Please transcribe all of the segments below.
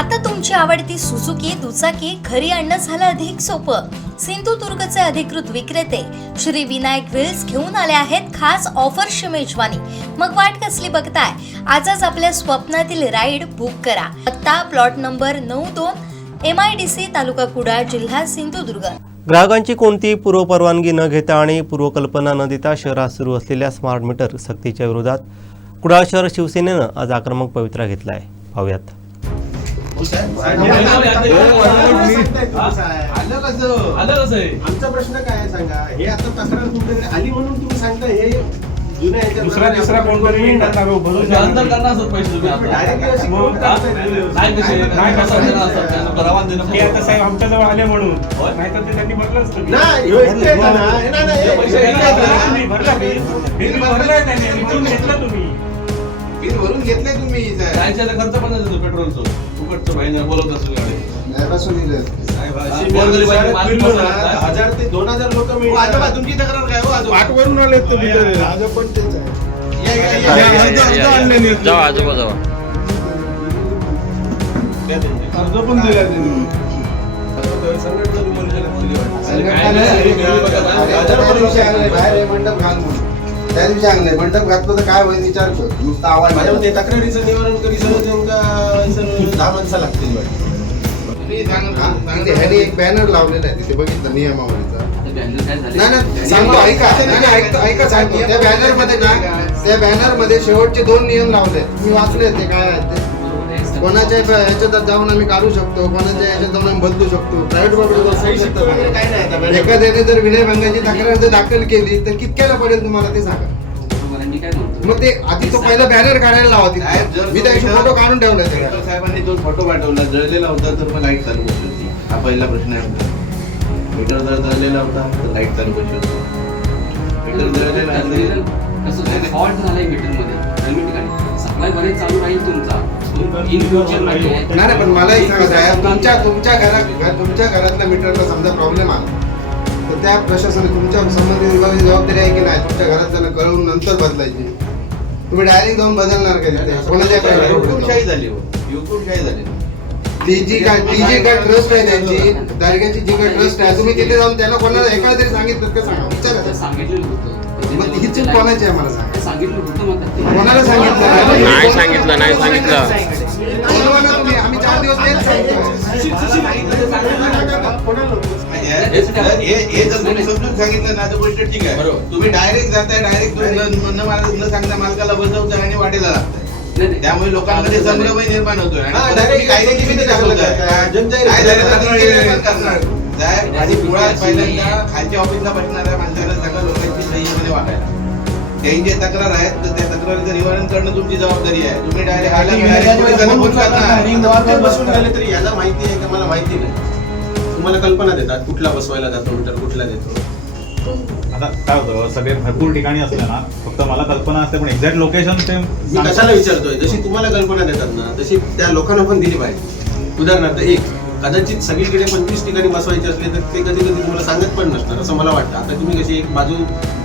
आता तुमची आवडती सुझुकी दुचाकी घरी आणणं झालं अधिक सोपं. सिंधुदुर्गचे अधिकृत विक्रेते श्री विनायक व्हील्स घेऊन आले आहेत खास ऑफरची मेजवानी. मग वाट कसली बघताय? आजच आपल्या स्वप्नातील राईड बुक करा. पत्ता प्लॉट नंबर 92 MIDC तालुका कुडाळ जिल्हा सिंधुदुर्ग. ग्राहकांची कोणतीही पूर्वपरवानगी न घेता आणि पूर्वकल्पना न देता शहरात सुरू असलेल्या स्मार्ट मीटर सक्तीच्या विरोधात कुडाळ शहर शिवसेनेनं आज आक्रमक पवित्रा घेतला आहे. पाहूयात. आमचा प्रश्न काय आहे सांगा. हे आता तक्रार कुठे आली म्हणून तुम्ही सांगता हे जुन्या दुसरा कोणतरी आता साहेब आमच्याजवळ आले म्हणून नाहीतर ते त्यांनी भरलं असतं. घेतलं तुम्ही बिल भरून घेतले तुम्ही खर्च पण पेट्रोलचं फुकटचं महिन्या बोलत असेल गाडी 1000 ते 2000 लोक मिळतात. तुमची तक्रार काय हो? पाठवरून आले तुम्ही आज पण तेच आजोबा अर्ज पण दिला त्या दिवशी आणलंय मंडप घातलं तर काय होईल विचारतो. नुसतं आवाज माझ्यामध्ये तक्रारीचं निवारण करी सर 10 माणसं लागतील. ह्याने एक बॅनर लावलेला आहे तिथे बघितलं नियमावलीचा. नाही सांगतो ऐका सांगतो. त्या बॅनर मध्ये त्या बॅनर मध्ये शेवटचे 2 नियम लावले. मी वाचले ते काय आहेत ते. कोणाच्या ह्याच्यात जाऊन आम्ही काढू शकतो, कोणाच्या ह्याच्यात जाऊन आम्ही बदलू शकतो. प्रायव्हेट प्रॉपर्टी एखाद्याने जर विनयभंगाची तक्रार जर दाखल केली तर कितक्याला पडेल तुम्हाला ते सांगा. मग ते आधी तो पहिला बॅनर काढायला लावा तिथे. मी त्या फोटो काढून ठेवला. साहेबांनी तो फोटो पाठवला जळलेला होता तर मग लाईट चालू बसली होती. हा पहिला प्रश्न आहे. मीटर जर जळलेला होता तर लाईट चालू बसली होती. मीटर जळलेला फॉल्ट झालाय मीटरमध्ये सप्लाय बरेच चालू राहील तुमचा इन फ्युचर नाही पण मला एक सांगा तुमच्या घरातल्या मीटरला समजा प्रॉब्लेम आला तर त्या प्रशासन तुमच्या संबंधित विभागाची जबाबदारी आहे की नाही तुमच्या घरात त्यांना कळवून नंतर बदलायची. तुम्ही डायरेक्ट जाऊन बदलणार का? कोणाच्या हुकुमशाही झाली हो. हुकुमशाही झाली. ती जी काय ट्रस्ट आहे त्यांची दारग्याची जी काय ट्रस्ट आहे तुम्ही तिथे जाऊन त्यांना कोणाला एका तरी सांगितलं का? सांगा विचारा. सांगितलेलं होतं. मग ही चूक कोणाची आहे मला सांगा. सांगितलं होतं कोणाला सांगितलं? नाही सांगितलं. बोलवा ना तुम्ही. आम्ही 4 दिवस तेच सांगतो. हे जर तुम्ही समजून सांगितलं ना तर गोष्ट ठीक आहे. तुम्ही डायरेक्ट जाताय, डायरेक्ट न सांगता मालकाला बसवताय आणि वाटेला लागताय. त्यामुळे लोकांमध्ये संभ्रमही निर्माण होतोय आणि मुळात पहिल्यांदा खालच्या ऑफिसला बसणाऱ्या माणसाला सगळ्या लोकांची संयमाने वाटायला. त्यांची तक्रार आहेत तर त्या तक्रारीचं निवारण करणं तुमची जबाबदारी आहे. तुम्ही बसून गेले तरी याला माहिती आहे का? मला माहिती नाही. तुम्हाला कल्पना देतात कुठला बसवायला जातो मीटर कुठला देतो. आता काय होतं सगळे भरपूर ठिकाणी असलं ना फक्त मला कल्पना असते पण एक्झॅक्ट लोकेशन ते मी कशाला विचारतोय. जशी तुम्हाला कल्पना देतात ना तशी त्या लोकांना पण दिली पाहिजे. उदाहरणार्थ कदाचित सगळीकडे 25 ठिकाणी बसवायचे असले तर ते कधी कधी तुम्हाला सांगत पण नसणार असं मला वाटतं. आता तुम्ही कशी एक बाजू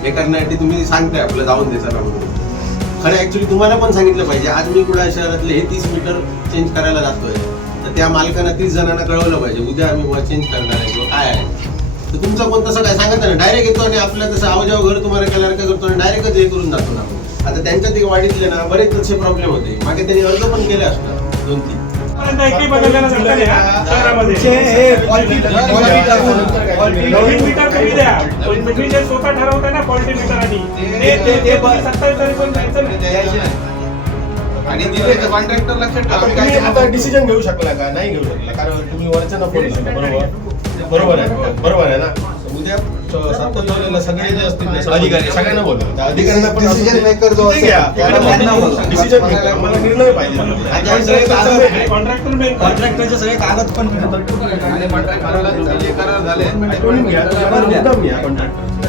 हे करण्यासाठी तुम्ही सांगताय आपलं जाऊन द्यायचा म्हणून. खरं ऍक्च्युली तुम्हाला पण सांगितलं पाहिजे. आज मी कुडाळ शहरातले हे 30 मीटर चेंज करायला जातोय तर त्या मालकांना 30 जणांना कळवलं पाहिजे उद्या आम्ही चेंज करणार आहे किंवा काय आहे. तर तुमचा कोण तसं काय सांगत नाही. डायरेक्ट येतो आणि आपल्या तसं आवाजावर घर तुम्हाला केल्यासारखं करतो आणि डायरेक्टच हे करून जातो ना. आता त्यांच्या ते वाढीतले ना बरेच तसे प्रॉब्लेम होते. मागे त्यांनी अर्ज पण केले असतात 2-3. स्वतः ठरवताय ना क्वालिटी मीटर आणि तिथे कॉन्ट्रॅक्टर लक्षात आता डिसिजन घेऊ शकला का? नाही घेऊ शकला कारण तुम्ही वरच्या बरोबर आहे ना. उद्या 7 जुलैला सगळे जे असतील अधिकारी सगळ्यांना बोलतो. अधिकाऱ्यांना पण डिसिजन मेकर जो डिसिजन मेकर मला निर्णय पाहिजे. कॉन्ट्रॅक्टरचे सगळे कागद पण आणि कॉन्ट्रॅक्टरला जे करार झाले घ्या कॉन्ट्रॅक्टर